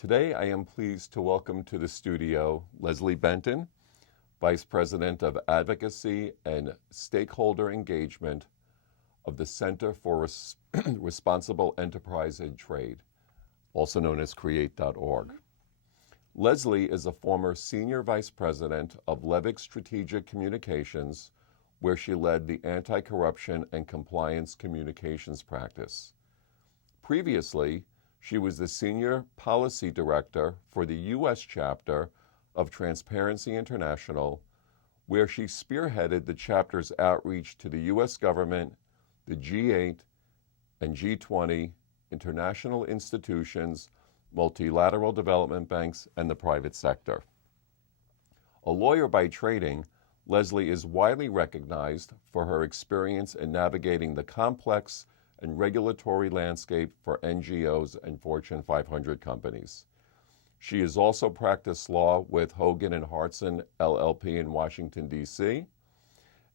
Today, I am pleased to welcome to the studio Leslie Benton, Vice President of Advocacy and Stakeholder Engagement of the Center for Responsible Enterprise and Trade, also known as Create.org. Leslie is a former Senior Vice President of Levick Strategic Communications, where she led the Anti-Corruption and Compliance Communications practice. Previously, she was the Senior Policy Director for the U.S. chapter of Transparency International, where she spearheaded the chapter's outreach to the U.S. government, the G8 and G20, international institutions, multilateral development banks, and the private sector. A lawyer by training, Leslie is widely recognized for her experience in navigating the complex and regulatory landscape for NGOs and Fortune 500 companies. She has also practiced law with Hogan and Hartson LLP in Washington, D.C.,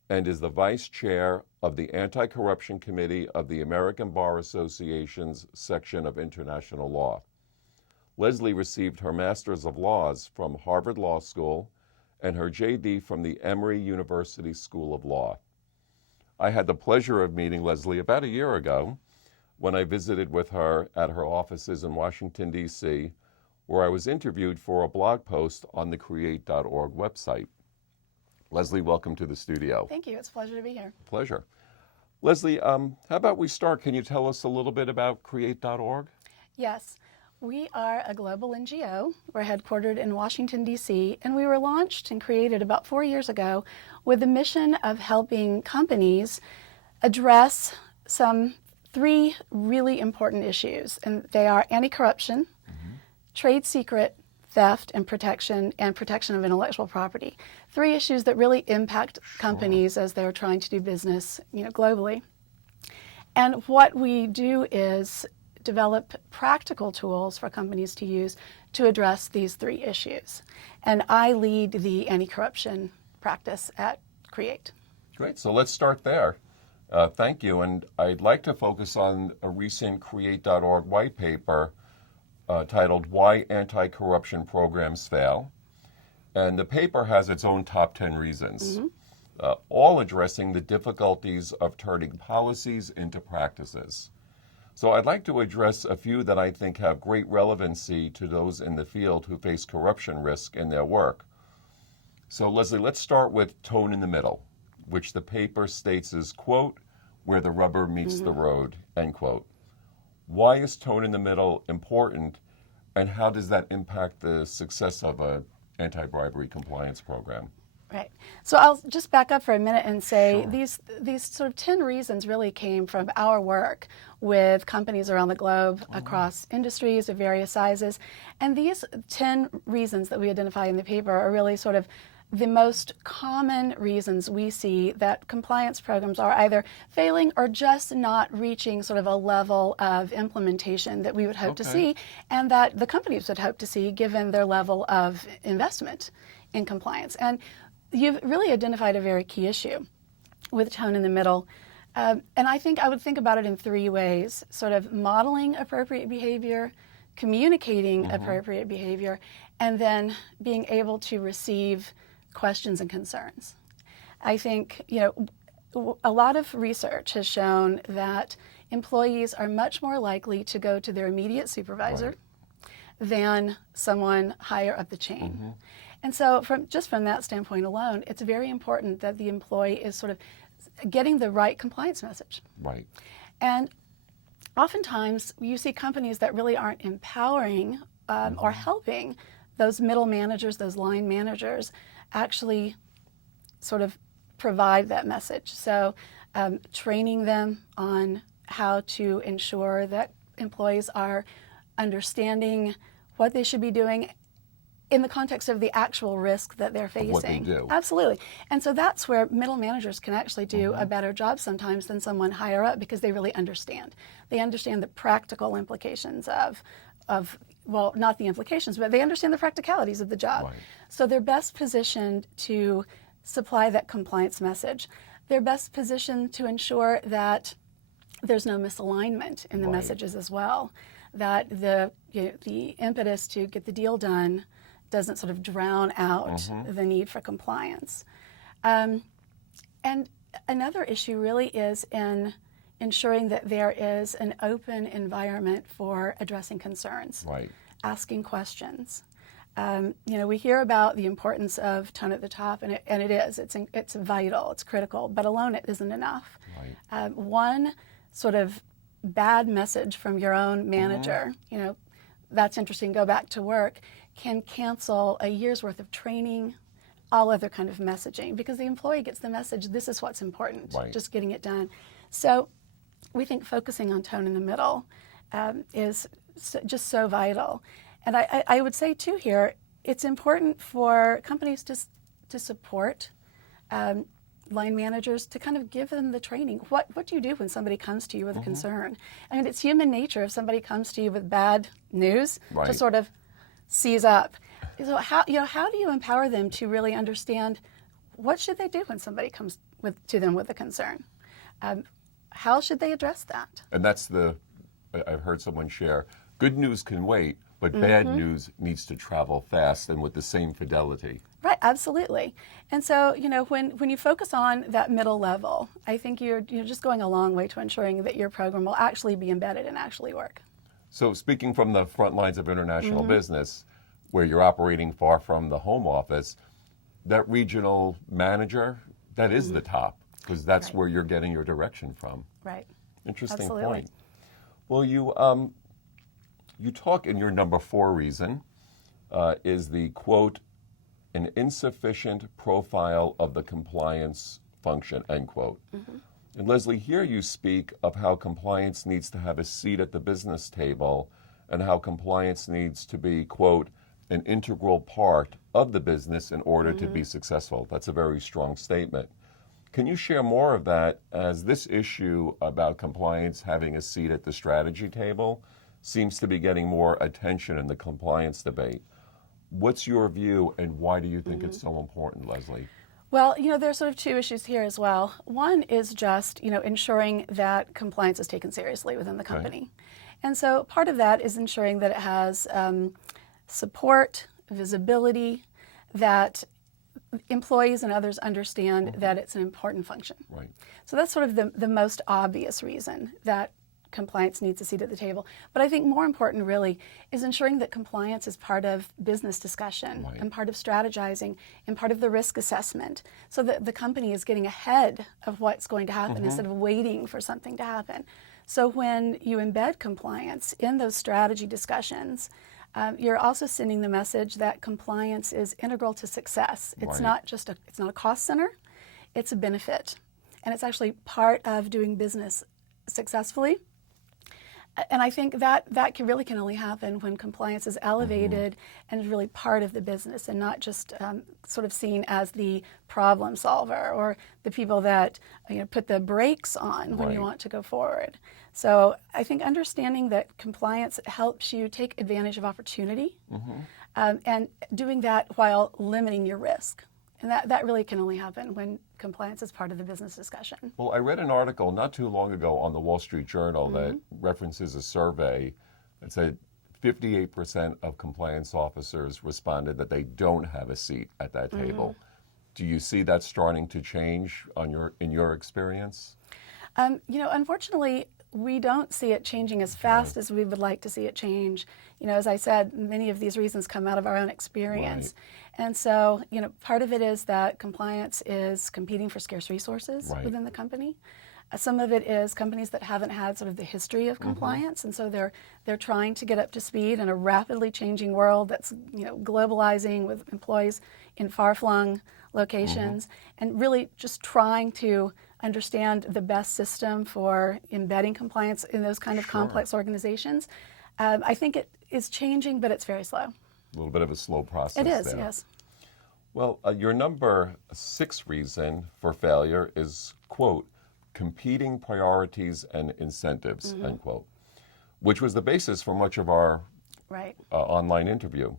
and is the Vice Chair of the Anti-Corruption Committee of the American Bar Association's section of International Law. Leslie received her Master's of Laws from Harvard Law School and her JD from the Emory University School of Law. I had the pleasure of meeting Leslie about a year ago when I visited with her at her offices in Washington, D.C., where I was interviewed for a blog post on the Create.org website. Leslie, welcome to the studio. Thank you. It's a pleasure to be here. Pleasure. Leslie, how about we start? Can you tell us a little bit about Create.org? Yes. We are a global NGO. We're headquartered in Washington, D.C., and we were launched and created about 4 years ago with the mission of helping companies address some 3 really important issues, and they are anti-corruption, trade secret theft and protection of intellectual property. 3 issues that really impact companies as they're trying to do business, globally. And what we do is develop practical tools for companies to use to address these 3 issues. And I lead the anti-corruption practice at Create. Great, so let's start there. Thank you, and I'd like to focus on a recent Create.org white paper titled Why Anti-Corruption Programs Fail. And the paper has its own top 10 reasons, all addressing the difficulties of turning policies into practices. So I'd like to address a few that I think have great relevancy to those in the field who face corruption risk in their work. So Leslie, let's start with tone in the middle, which the paper states is, quote, where the rubber meets the road, end quote. Why is tone in the middle important, and how does that impact the success of an anti-bribery compliance program? Right. So I'll just back up for a minute and say Sure. these sort of 10 reasons really came from our work with companies around the globe across industries of various sizes. And these 10 reasons that we identify in the paper are really sort of the most common reasons we see that compliance programs are either failing or just not reaching sort of a level of implementation that we would hope to see, and that the companies would hope to see given their level of investment in compliance. And you've really identified a very key issue with tone in the middle. And I would think about it in 3 ways, sort of modeling appropriate behavior, communicating appropriate behavior, and then being able to receive questions and concerns. I think, a lot of research has shown that employees are much more likely to go to their immediate supervisor than someone higher up the chain. And so from that standpoint alone, it's very important that the employee is sort of getting the right compliance message. Right. And oftentimes you see companies that really aren't empowering or helping those middle managers, those line managers, actually sort of provide that message. So training them on how to ensure that employees are understanding what they should be doing in the context of the actual risk that they're facing. What they do. Absolutely. And so that's where middle managers can actually do a better job sometimes than someone higher up, because they really understand. They understand the practical implications of well, not the implications, but they understand the practicalities of the job. Right. So they're best positioned to supply that compliance message. They're best positioned to ensure that there's no misalignment in the Right. messages as well, that the impetus to get the deal done doesn't sort of drown out the need for compliance. And another issue really is in ensuring that there is an open environment for addressing concerns, Right. asking questions. We hear about the importance of tone at the top, and it is. It's vital. It's critical. But alone, it isn't enough. Right. One sort of bad message from your own manager, that's interesting. Go back to work, can cancel a year's worth of training, all other kind of messaging, because the employee gets the message. This is what's important. Right. Just getting it done. So, we think focusing on tone in the middle is just so vital. And I would say, too, here, it's important for companies to support line managers, to kind of give them the training. What do you do when somebody comes to you with a concern? I mean, it's human nature if somebody comes to you with bad news to Right. sort of seize up. So how do you empower them to really understand what should they do when somebody comes to them with a concern? How should they address that? And that's I've heard someone share, good news can wait, but bad news needs to travel fast and with the same fidelity. Right, absolutely. And so, when you focus on that middle level, I think you're just going a long way to ensuring that your program will actually be embedded and actually work. So speaking from the front lines of international business, where you're operating far from the home office, that regional manager, that is the top, because that's Right. where you're getting your direction from. Right. Interesting Absolutely. point. Well, you talk in your number 4 reason is the quote, an insufficient profile of the compliance function, end quote. And Leslie, here you speak of how compliance needs to have a seat at the business table and how compliance needs to be, quote, an integral part of the business in order to be successful. That's a very strong statement. Can you share more of that, as this issue about compliance having a seat at the strategy table seems to be getting more attention in the compliance debate? What's your view, and why do you think it's so important, Leslie? Well, there's sort of 2 issues here as well. One is just, ensuring that compliance is taken seriously within the company. And so part of that is ensuring that it has support, visibility, that employees and others understand that it's an important function. Right. So that's sort of the most obvious reason that compliance needs a seat at the table. But I think more important really is ensuring that compliance is part of business discussion Right. and part of strategizing and part of the risk assessment, so that the company is getting ahead of what's going to happen instead of waiting for something to happen. So when you embed compliance in those strategy discussions, you're also sending the message that compliance is integral to success. It's Right. not just it's not a cost center, it's a benefit. And it's actually part of doing business successfully. And I think that can only happen when compliance is elevated and is really part of the business, and not just sort of seen as the problem solver or the people that put the brakes on when you Right. want to go forward. So I think understanding that compliance helps you take advantage of opportunity, and doing that while limiting your risk. And that really can only happen when compliance is part of the business discussion. Well, I read an article not too long ago on the Wall Street Journal that references a survey that said 58% of compliance officers responded that they don't have a seat at that table. Do you see that starting to change in your experience? Unfortunately, we don't see it changing as fast as we would like to see it change. As I said, many of these reasons come out of our own experience. And so, part of it is that compliance is competing for scarce resources Right. within the company. Some of it is companies that haven't had sort of the history of compliance, and so they're trying to get up to speed in a rapidly changing world that's globalizing, with employees in far-flung locations, and really just trying to understand the best system for embedding compliance in those kind of complex organizations. I think it is changing, but it's very slow. A little bit of a slow process. It is, there. yes. Well, your number 6 reason for failure is, quote, competing priorities and incentives, end quote, which was the basis for much of our Right. online interview.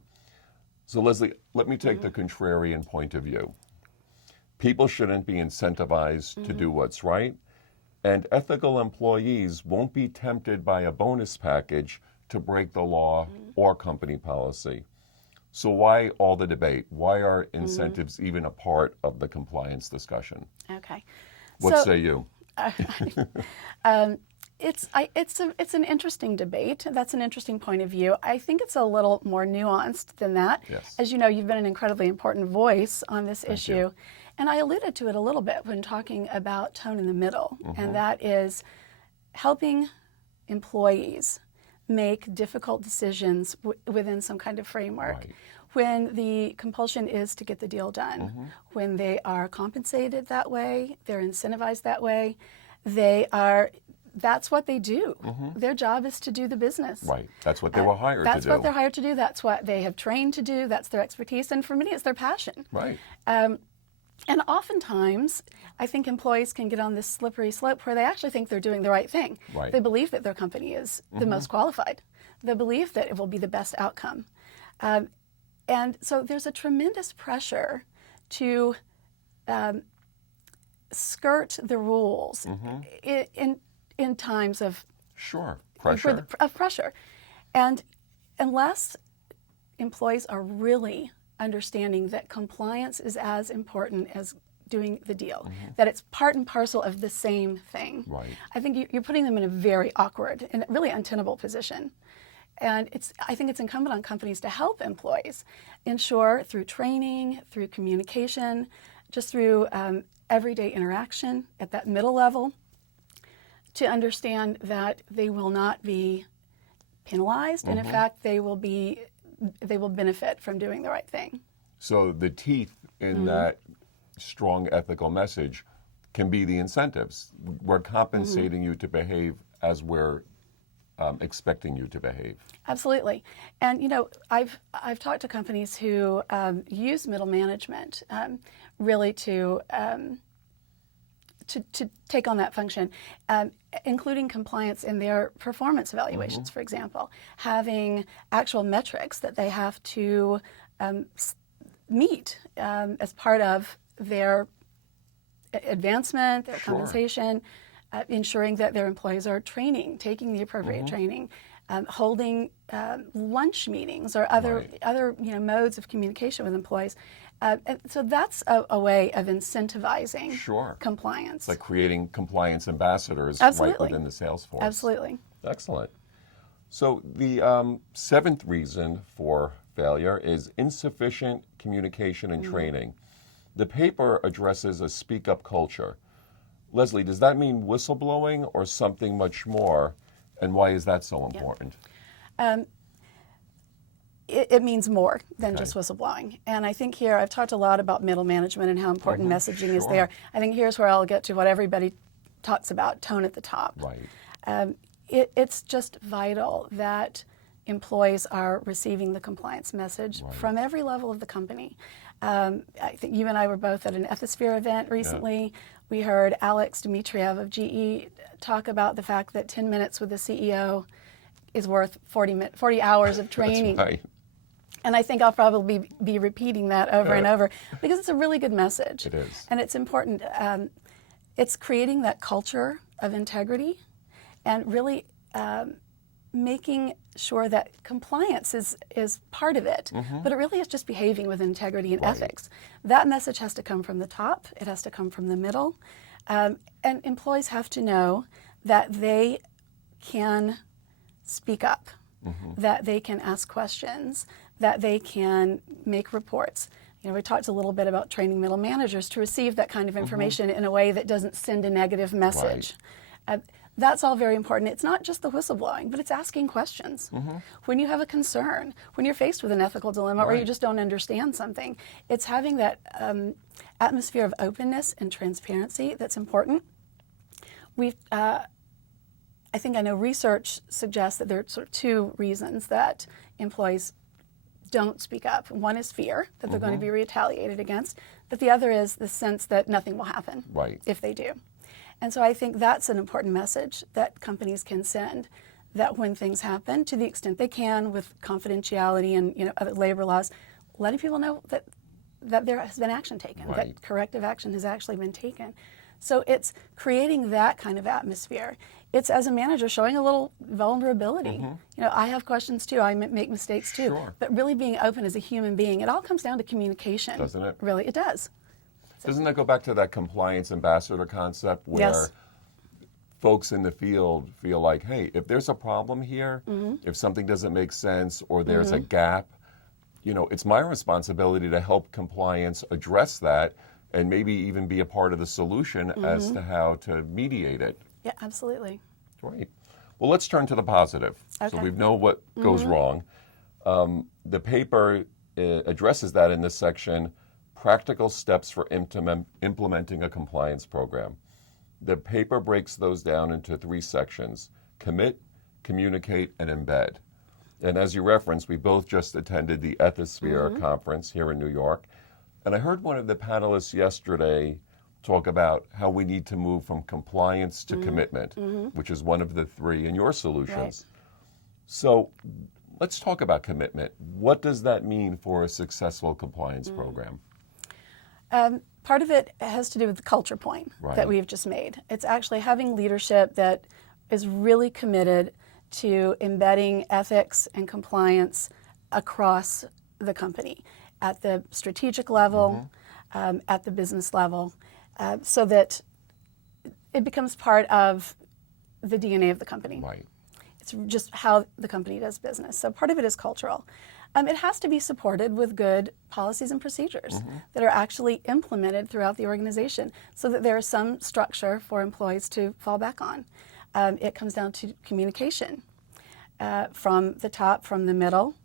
So, Leslie, let me take the contrarian point of view. People shouldn't be incentivized to do what's right, And ethical employees won't be tempted by a bonus package to break the law or company policy. So why all the debate? Why are incentives even a part of the compliance discussion? Okay. What say you? It's an interesting debate. That's an interesting point of view. I think it's a little more nuanced than that. Yes. As you know, you've been an incredibly important voice on this Thank issue. you. And I alluded to it a little bit when talking about tone in the middle, and that is helping employees make difficult decisions within some kind of framework. Right. When the compulsion is to get the deal done, when they are compensated that way, they're incentivized that way, that's what they do. Their job is to do the business. Right. That's what they were hired to do. That's what they're hired to do. That's what they have trained to do. That's their expertise. And for many, it's their passion. Right. And oftentimes, I think employees can get on this slippery slope where they actually think they're doing the right thing. Right. They believe that their company is the most qualified. They believe that it will be the best outcome. And so there's a tremendous pressure to skirt the rules in times of pressure. Of pressure. And unless employees are really understanding that compliance is as important as doing the deal, that it's part and parcel of the same thing, Right. I think you're putting them in a very awkward and really untenable position. And I think it's incumbent on companies to help employees ensure through training, through communication, just through everyday interaction at that middle level, to understand that they will not be penalized, and in fact, they will benefit from doing the right thing. So the teeth in that strong ethical message can be the incentives. We're compensating you to behave as we're expecting you to behave. Absolutely. And you know, I've talked to companies who use middle management really to take on that function, including compliance in their performance evaluations, for example, having actual metrics that they have to meet as part of their advancement, their compensation, ensuring that their employees are training, taking the appropriate training, holding lunch meetings or other modes of communication with employees. And so that's a way of incentivizing compliance. It's like creating compliance ambassadors right within the sales force. Absolutely. Excellent. So the seventh reason for failure is insufficient communication and training. The paper addresses a speak-up culture. Leslie, does that mean whistleblowing or something much more? And why is that so important? It means more than just whistleblowing. And I think here, I've talked a lot about middle management and how important messaging is there. I think here's where I'll get to what everybody talks about, tone at the top. Right. It's just vital that employees are receiving the compliance message from every level of the company. I think you and I were both at an Ethisphere event recently. We heard Alex Dmitriev of GE talk about the fact that 10 minutes with the CEO is worth 40 hours of training. That's right. And I think I'll probably be repeating that over and over because it's a really good message. It is. And it's important. It's creating that culture of integrity and really making sure that compliance is part of it, but it really is just behaving with integrity and ethics. That message has to come from the top. It has to come from the middle. And employees have to know that they can speak up, that they can ask questions, that they can make reports. You know, we talked a little bit about training middle managers to receive that kind of information in a way that doesn't send a negative message. That's all very important. It's not just the whistleblowing, but it's asking questions. When you have a concern, when you're faced with an ethical dilemma or you just don't understand something, it's having that atmosphere of openness and transparency that's important. I know research suggests that there are sort of two reasons that employees don't speak up. One is fear that they're going to be retaliated against, but the other is the sense that nothing will happen if they do. And so I think that's an important message that companies can send, that when things happen, to the extent they can with confidentiality and other labor laws, letting people know that there has been action taken, that corrective action has actually been taken. So it's creating that kind of atmosphere. It's, as a manager, showing a little vulnerability. I have questions too. I make mistakes too. Sure. But really being open as a human being. It all comes down to communication. Doesn't it? Really, it does. Doesn't that go back to that compliance ambassador concept where Yes. folks in the field feel like, hey, if there's a problem here, if something doesn't make sense or there's a gap, it's my responsibility to help compliance address that and maybe even be a part of the solution as to how to mediate it. Yeah, absolutely. Great. Well, let's turn to the positive. Okay. So we know what goes wrong. The paper addresses that in this section, practical steps for implementing a compliance program. The paper breaks those down into 3 sections: commit, communicate, and embed. And as you referenced, we both just attended the Ethisphere conference here in New York. And I heard one of the panelists yesterday talk about how we need to move from compliance to commitment, which is one of the 3 in your solutions. Right. So let's talk about commitment. What does that mean for a successful compliance program? Part of it has to do with the culture point that we've just made. It's actually having leadership that is really committed to embedding ethics and compliance across the company at the strategic level, at the business level, so that it becomes part of the DNA of the company. Right. It's just how the company does business. So part of it is cultural. It has to be supported with good policies and procedures that are actually implemented throughout the organization so that there is some structure for employees to fall back on. It comes down to communication from the top, from the middle,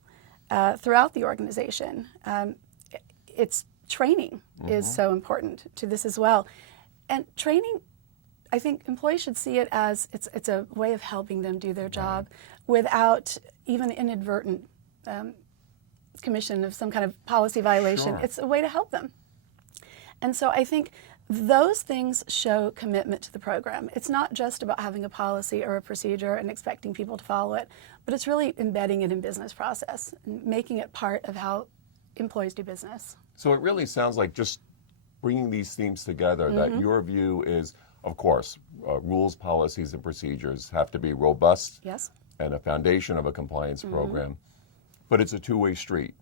throughout the organization. It's training is so important to this as well. And training, I think employees should see it as it's a way of helping them do their job without even inadvertent commission of some kind of policy violation. Sure. It's a way to help them. And so I think those things show commitment to the program. It's not just about having a policy or a procedure and expecting people to follow it, but it's really embedding it in business process and making it part of how employees do business. So it really sounds like just bringing these themes together, that your view is, of course, rules, policies, and procedures have to be robust Yes. and a foundation of a compliance program, but it's a two-way street.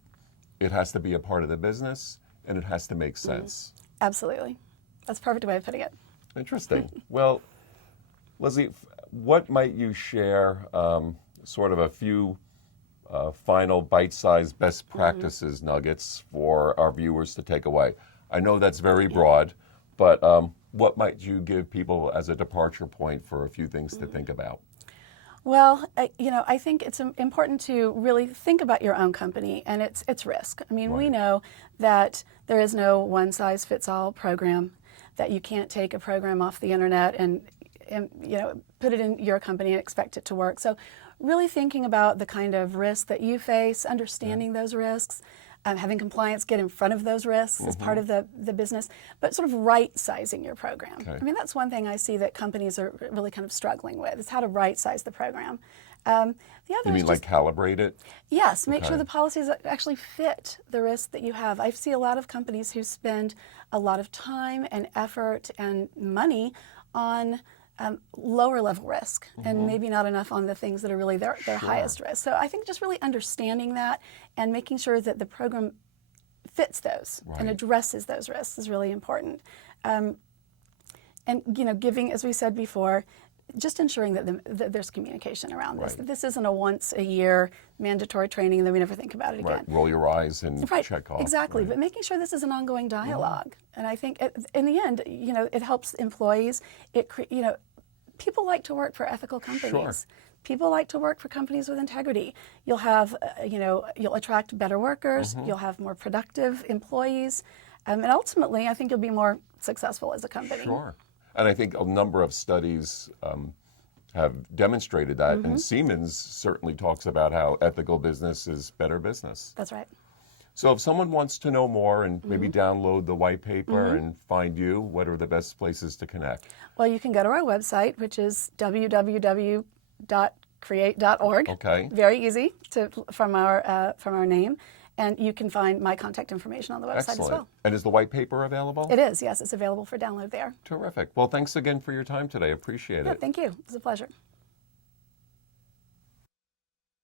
It has to be a part of the business, and it has to make sense. Absolutely. That's a perfect way of putting it. Interesting. Well, Leslie, what might you share, sort of a few final bite-sized best practices nuggets for our viewers to take away? I know that's very broad, but what might you give people as a departure point for a few things to think about? Well, I think it's important to really think about your own company and its risk. I mean, we know that there is no one-size-fits-all program, that you can't take a program off the internet and put it in your company and expect it to work. So really thinking about the kind of risks that you face, understanding those risks, having compliance get in front of those risks as part of the business, but sort of right-sizing your program. Okay. I mean, that's one thing I see that companies are really kind of struggling with, is how to right-size the program. The other You mean is like calibrate it? Yes, make sure Okay. the policies actually fit the risk that you have. I see a lot of companies who spend a lot of time and effort and money on lower level risk and maybe not enough on the things that are really their highest risk. So I think just really understanding that and making sure that the program fits those and addresses those risks is really important. And giving, as we said before, just ensuring that there's communication around this. That this isn't a once a year mandatory training and then we never think about it again. Roll your eyes and check off. Exactly, but making sure this is an ongoing dialogue. And I think in the end, it helps employees. People like to work for ethical companies. Sure. People like to work for companies with integrity. You'll have, you'll attract better workers. You'll have more productive employees. And ultimately, I think you'll be more successful as a company. Sure. And I think a number of studies have demonstrated that, and Siemens certainly talks about how ethical business is better business. That's right. So if someone wants to know more and maybe download the white paper and find you, what are the best places to connect? Well, you can go to our website, which is www.create.org. Okay. Very easy from our name. And you can find my contact information on the website Excellent. as well. And is the white paper available? It is, yes. It's available for download there. Terrific. Well, thanks again for your time today. Appreciate Yeah, it. thank you. It was a pleasure.